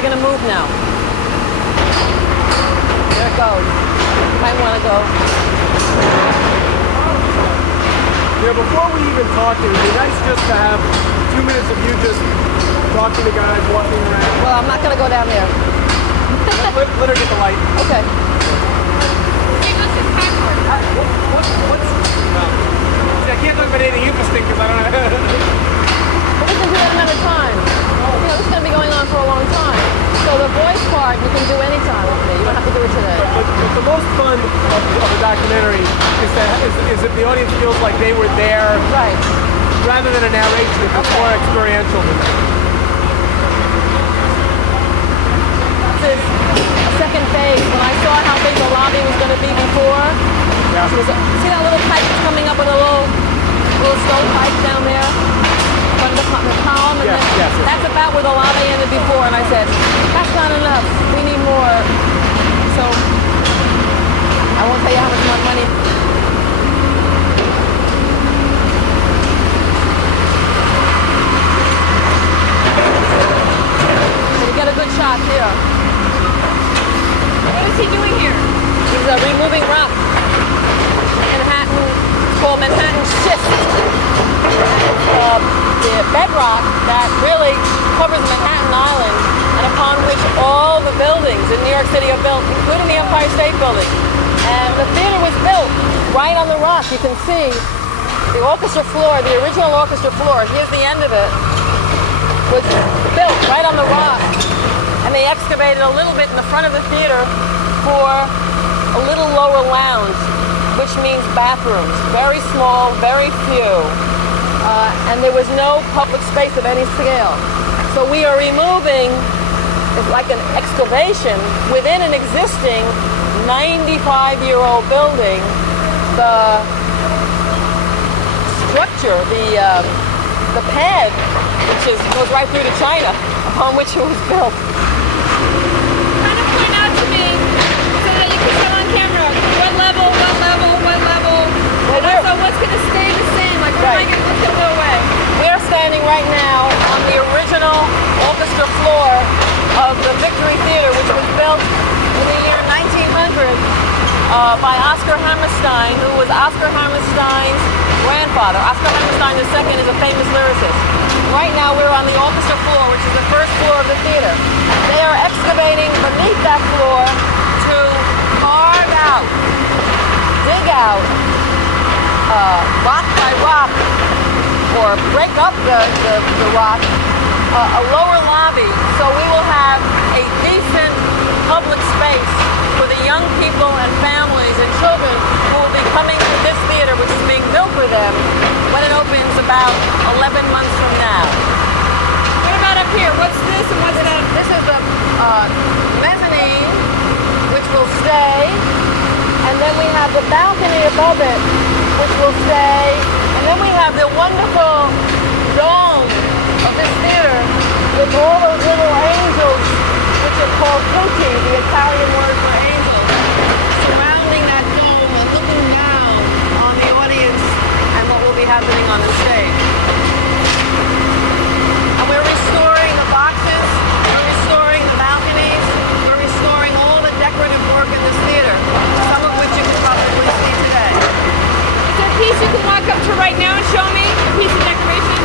They're gonna move now. There it goes. Might want to go. Yeah, before we even talk, it would be nice just to have 2 minutes of you just talking to guys, walking around. Well, I'm not gonna go down there. Let her get the light. Okay. Hey, what's this password? See, I can't talk about anything interesting because I don't know. But we can do it another time. You know, this is gonna be going on for a long time. So the voice part you can do anytime with me. You don't have to do it today. But the most fun of a documentary is if the audience feels like they were there, Right. rather than a narration. It's more experiential than that. This is a second phase. When I saw how big the lobby was going to be before, Yeah. see that little pipe that's coming up with a little stone pipe down there? From the column, and Yes, then yes. that's about where the lobby ended before. And I said, that's not enough. We need more. So I won't tell you how much more money. You get a good shot here. What is he doing here? He's removing rock. Manhattan, it's called Manhattan schist. The bedrock that really covers Manhattan Island and upon which all the buildings in New York City are built, including the Empire State Building. And the theater was built right on the rock. You can see the orchestra floor, the original orchestra floor, here's the end of it, was built right on the rock. And they excavated a little bit in the front of the theater for a little lower lounge, which means bathrooms. Very small, very few. And there was no public space of any scale. So we are removing, it's like an excavation within an existing 95-year-old building, the structure, the pad, which goes right through to China, upon which it was built. Kind of point out to me so that you can show on camera what level, what level, what level. Well, And also what's going to stay the same. Like Right. what's going to go away. We're standing right now on the original orchestra floor of the Victory Theater, which was built in the year 1900 by Oscar Hammerstein, who was Oscar Hammerstein's grandfather. Oscar Hammerstein II is a famous lyricist. Right now we're on the orchestra floor, which is the first floor of the theater. They are excavating beneath that floor to carve out, dig out, rock by rock, or break up the rock, a lower lobby, so we will have a decent public space for the young people and families and children who will be coming to this theater, which is being built for them when it opens about 11 months from now. What about up here? What's this and what's that? This is the mezzanine, which will stay, and then we have the balcony above it, which will stay, and then we have the wonderful dome of this theater with all those little angels, which are called putti, the Italian word for angels, surrounding that dome and looking down on the audience and what will be happening on the stage. And we're restoring the boxes, we're restoring the balconies, we're restoring all the decorative work in this theater, some of which you can probably see today. Is there a piece you can walk up to right now and show me? A piece of decoration?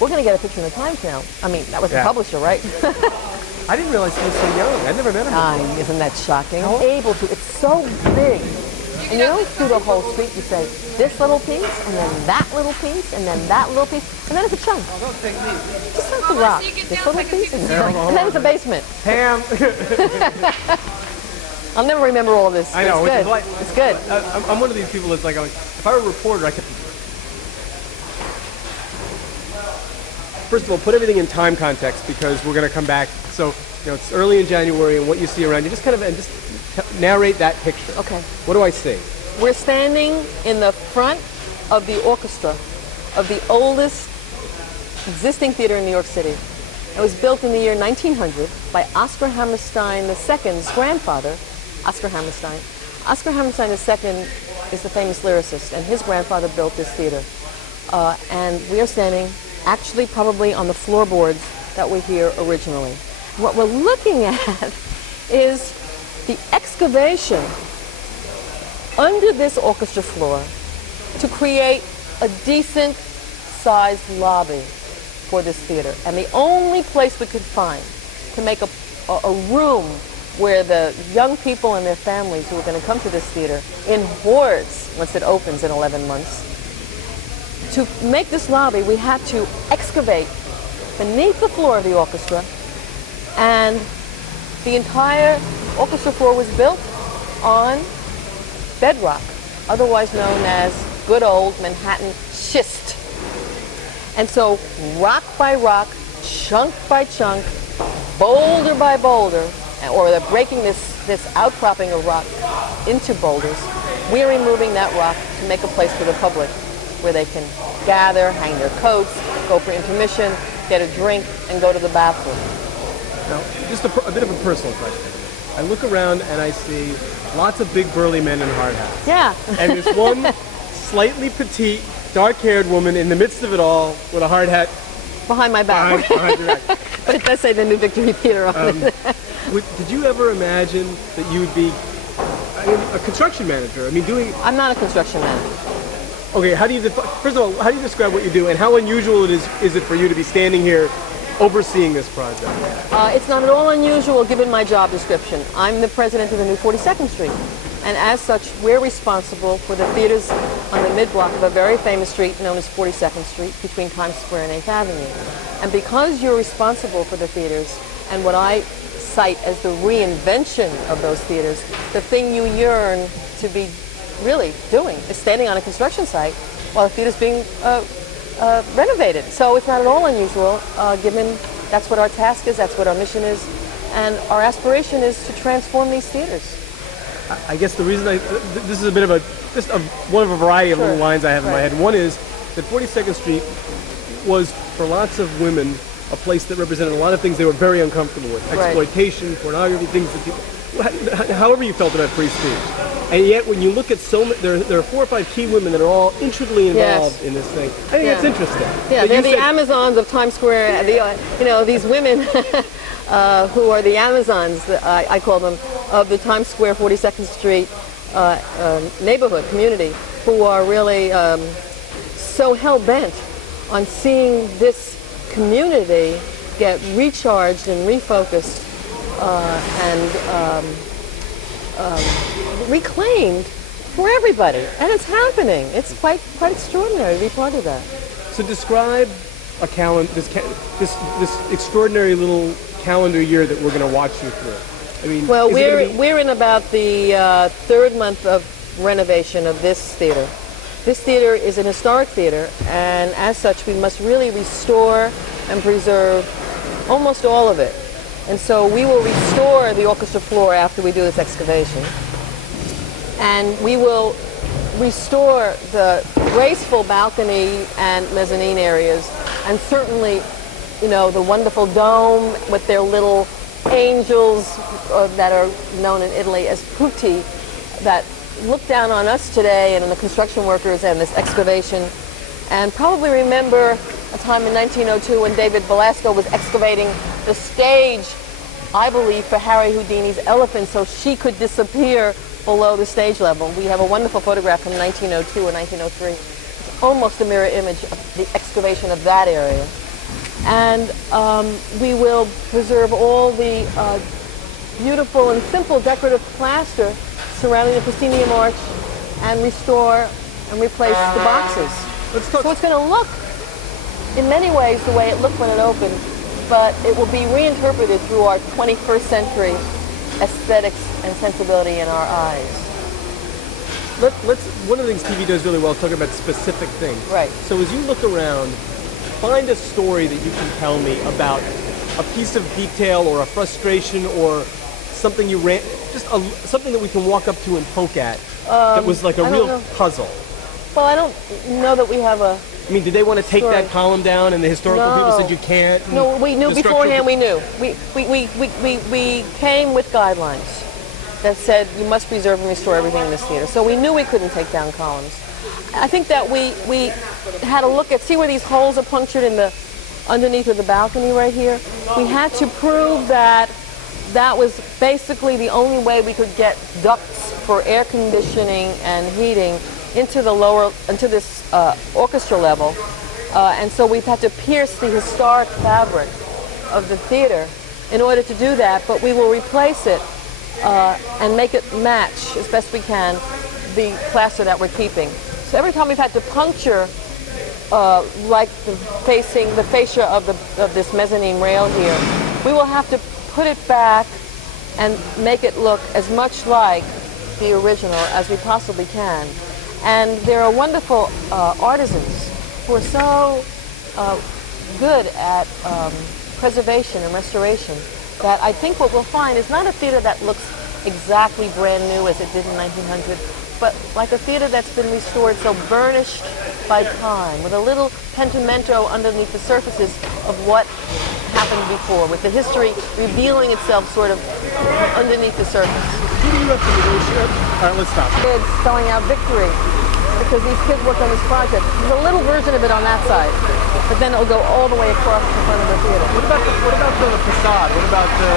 We're going to get a picture in the Times now. I mean, that was the Yeah. publisher, right? I didn't realize he was so young. I'd never met him before. Isn't that shocking? How old? Able to. It's so big. And you know, through the whole street, you say, this little piece, and then that little piece, and then that little piece, and then it's a chunk. Just like the rock. so you get This down little so I can piece, see and, the then it's a basement. Pam. I'll never remember all of this. I know, It's which good. is why- It's good. I'm one of these people that's like, if I were a reporter, I could. First of all, put everything in time context because we're going to come back. So, it's early in January, and what you see around you, just kind of narrate that picture. Okay. What do I see? We're standing in the front of the orchestra of the oldest existing theater in New York City. It was built in the year 1900 by Oscar Hammerstein II's grandfather, Oscar Hammerstein. Oscar Hammerstein II is the famous lyricist, and his grandfather built this theater. And we are standing actually probably on the floorboards that were here originally. What we're looking at is the excavation under this orchestra floor to create a decent sized lobby for this theater. And the only place we could find to make a room where the young people and their families who are going to come to this theater in hordes once it opens in 11 months, to make this lobby, we had to excavate beneath the floor of the orchestra, and the entire orchestra floor was built on bedrock, otherwise known as good old Manhattan schist. And so rock by rock, chunk by chunk, boulder by boulder, or they're breaking this outcropping of rock into boulders, we're removing that rock to make a place for the public where they can gather, hang their coats, go for intermission, get a drink, and go to the bathroom. Now, just a bit of a personal question. I look around and I see lots of big burly men in hard hats. Yeah. And there's one slightly petite, dark-haired woman in the midst of it all with a hard hat Behind my back. behind your back. But it does say the New Victory Theater on it. Did you ever imagine that you would be a construction manager? I mean, I'm not a construction manager. Okay, first of all, how do you describe what you do, and how unusual is it for you to be standing here overseeing this project? It's not at all unusual given my job description. I'm the president of the new 42nd Street. And as such, we're responsible for the theaters on the mid-block of a very famous street known as 42nd Street between Times Square and 8th Avenue. And because you're responsible for the theaters and what I cite as the reinvention of those theaters, the thing you yearn to be really doing is standing on a construction site while the theater's being renovated. So it's not at all unusual given that's what our task is, that's what our mission is, and our aspiration is to transform these theaters. I guess the reason this is a bit of one of a variety of little lines I have in my head. One is that 42nd Street was, for lots of women, a place that represented a lot of things they were very uncomfortable with. Exploitation, pornography, things that people, however you felt about free speech. And yet when you look at there are 4 or 5 key women that are all intricately involved in this thing. I think it's interesting. Yeah, they're the Amazons of Times Square. These women who are the Amazons, I call them, of the Times Square 42nd Street neighborhood community, who are really so hell-bent on seeing this community get recharged and refocused and reclaimed for everybody. And it's happening. It's quite extraordinary to be part of that. So describe a calendar, this extraordinary little calendar year that we're going to watch you through. I mean, well, we're in about the third month of renovation of this theater. This theater is an historic theater, and as such, we must really restore and preserve almost all of it. And so we will restore the orchestra floor after we do this excavation. And we will restore the graceful balcony and mezzanine areas, and certainly, the wonderful dome with their little angels that are known in Italy as putti, that look down on us today and on the construction workers and this excavation. And probably remember a time in 1902 when David Belasco was excavating the stage, I believe, for Harry Houdini's elephant so she could disappear below the stage level. We have a wonderful photograph from 1902 or 1903. It's almost a mirror image of the excavation of that area. And we will preserve all the beautiful and simple decorative plaster surrounding the proscenium arch and restore and replace the boxes. So it's going to look, in many ways, the way it looked when it opened, but it will be reinterpreted through our 21st century aesthetics and sensibility in our eyes. One of the things TV does really well is talk about specific things. Right. So as you look around, find a story that you can tell me about a piece of detail or a frustration or something you ran, something that we can walk up to and poke at that was like a real puzzle. Well, I don't know that we have a... I mean, did they want to take story. that column down and the historical people said you can't? No, we knew beforehand, we knew. We came with guidelines that said you must preserve and restore everything in this theater. So we knew we couldn't take down columns. I think that we had a look at, see where these holes are punctured in the underneath of the balcony right here? We had to prove that that was basically the only way we could get ducts for air conditioning and heating into this orchestra level. And so we've had to pierce the historic fabric of the theater in order to do that, but we will replace it and make it match as best we can the plaster that we're keeping. So every time we've had to puncture like the fascia of this mezzanine rail here, we will have to put it back and make it look as much like the original as we possibly can. And there are wonderful artisans who are so good at preservation and restoration that I think what we'll find is not a theater that looks exactly brand new as it did in 1900, but like a theater that's been restored so burnished by time, with a little pentimento underneath the surfaces of what happened before, with the history revealing itself sort of underneath the surface. Who do you have to negotiate? All right, let's stop. Kids spelling out victory, because these kids worked on this project. There's a little version of it on that side, but then it'll go all the way across the front of the theater. What about the facade? What about the...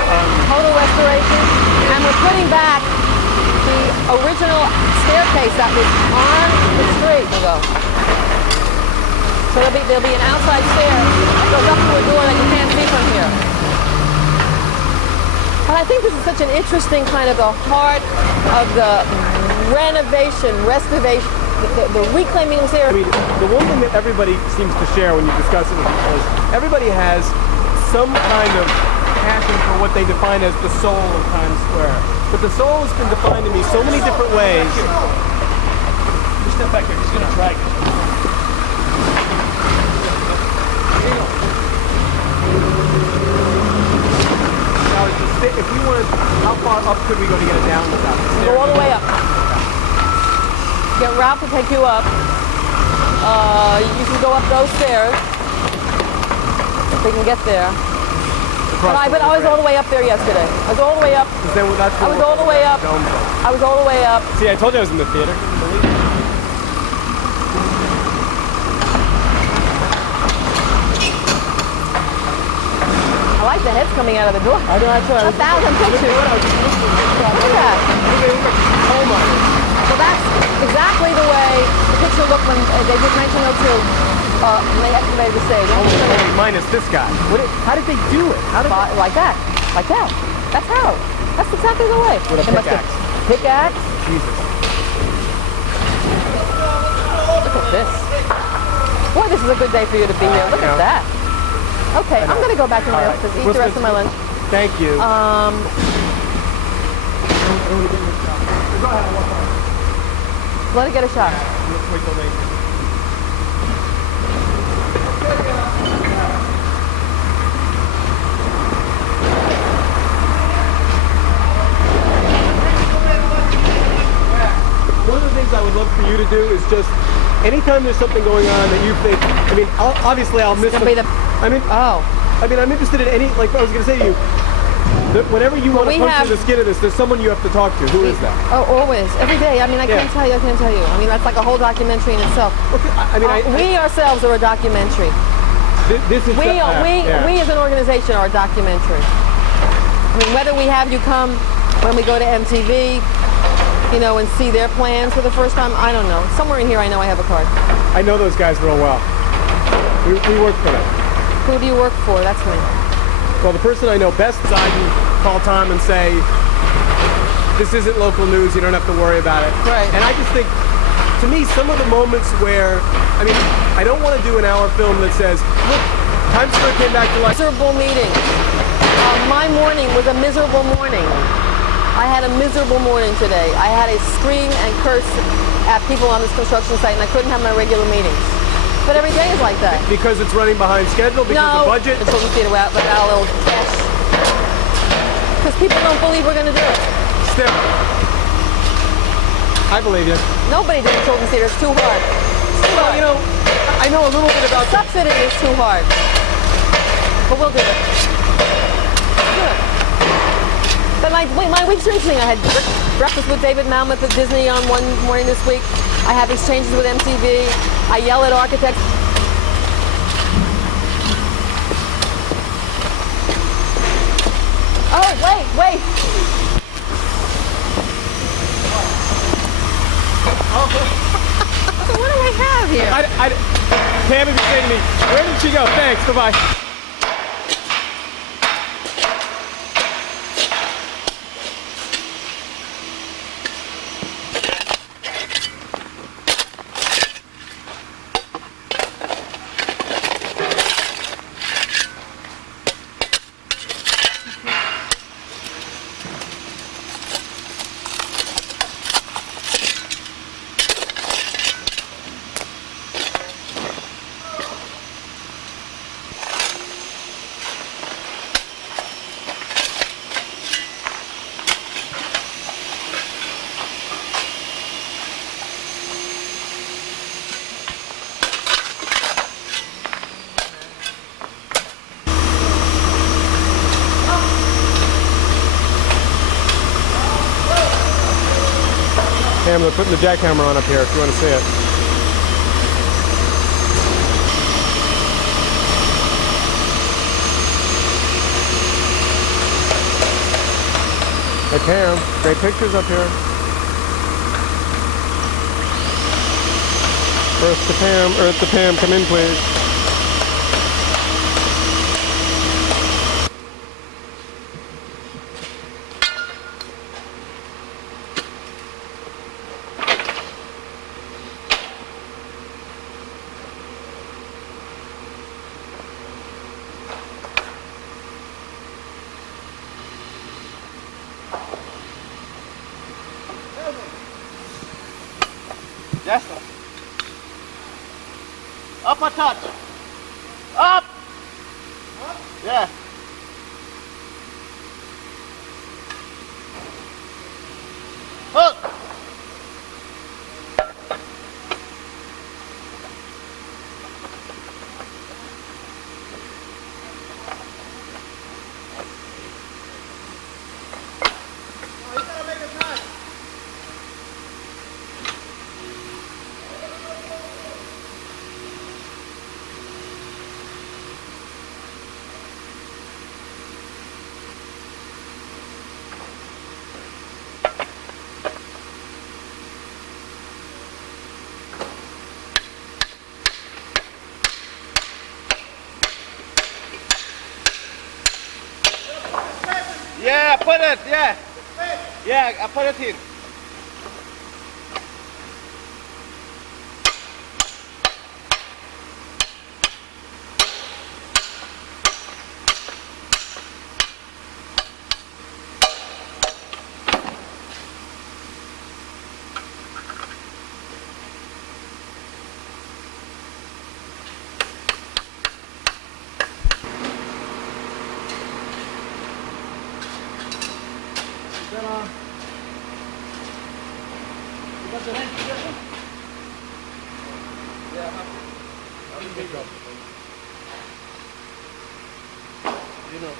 Total restoration, and we're putting back the original staircase that was on the street. So there'll be an outside stair that goes up to a door that you can't see from here. And I think this is such an interesting kind of the heart of the renovation, restoration, the reclaiming of this area. I mean, the one thing that everybody seems to share when you discuss it with people is everybody has some kind of passion for what they define as the soul of Times Square. But the soul has been defined to me so many different ways. Just step back here, he's going to drag it. Now, if we wanted, how far up could we go to get it down without the stairs? Go all the way up. Get Ralph to take you up. You can go up those stairs if we can get there. But I was all the way up there yesterday. I was all the way up. I was all the way up. I was all the way up. See, I told you I was in the theater. I like the heads coming out of the door. I know, that's what 1,000 pictures. Look at that. Oh my. So that's exactly the way the picture looked when they did 1902. When they excavated the stage. Minus this guy. How did they do it? Like that. Like that. That's how. That's exactly the way. With a pickaxe. Pickaxe. Jesus. Look at this. Boy, this is a good day for you to be here. Look at that. Okay, I'm going to go back to my office, eat the rest of my lunch. Thank you. Let it get a shot. Wait till they... One of the things I would love for you to do is just, anytime there's something going on that you think, I mean, obviously I'll miss It's going to be the... I'm interested in any, like I was going to say to you, whenever you want to puncture the skin of this, there's someone you have to talk to. Who is that? Oh, always. Every day. I mean, I can't tell you. I mean, that's like a whole documentary in itself. Okay, we ourselves are a documentary. This is we as an organization are a documentary. I mean, whether we have you come when we go to MTV, you know, and see their plans for the first time. I don't know. Somewhere in here I know I have a card. I know those guys real well. We work for them. Who do you work for? That's me. Well, the person I know best, I can call Tom and say, this isn't local news, you don't have to worry about it. Right. And I just think, to me, some of the moments where, I mean, I don't want to do an hour film that says, look, Times Square came back to life. Miserable meeting. My morning was a miserable morning. I had a miserable morning today. I had to scream and curse at people on this construction site, and I couldn't have my regular meetings. But every day is like that. Because it's running behind schedule, because of budget? No, it's what we did about our little cash. Because people don't believe we're going to do it. Still, I believe you. Nobody did the children's theater. It's too hard. It's too Well, hard. you know, I know a little bit about that. Subsidy is too hard. But we'll do it. Do it. But my week's interesting. I had breakfast with David Malmuth at Disney on one morning this week. I have exchanges with MTV. I yell at architects. Oh, wait. So what do I have here? Pam is saying to me, where did she go? Thanks, bye-bye. They're putting the jackhammer on up here if you want to see it. Hey Pam, great pictures up here. Earth to Pam, come in please. Yes, sir. Up a touch. Up. Yeah. Hook. Yeah, put it, yeah. Yeah, I put it in. You know.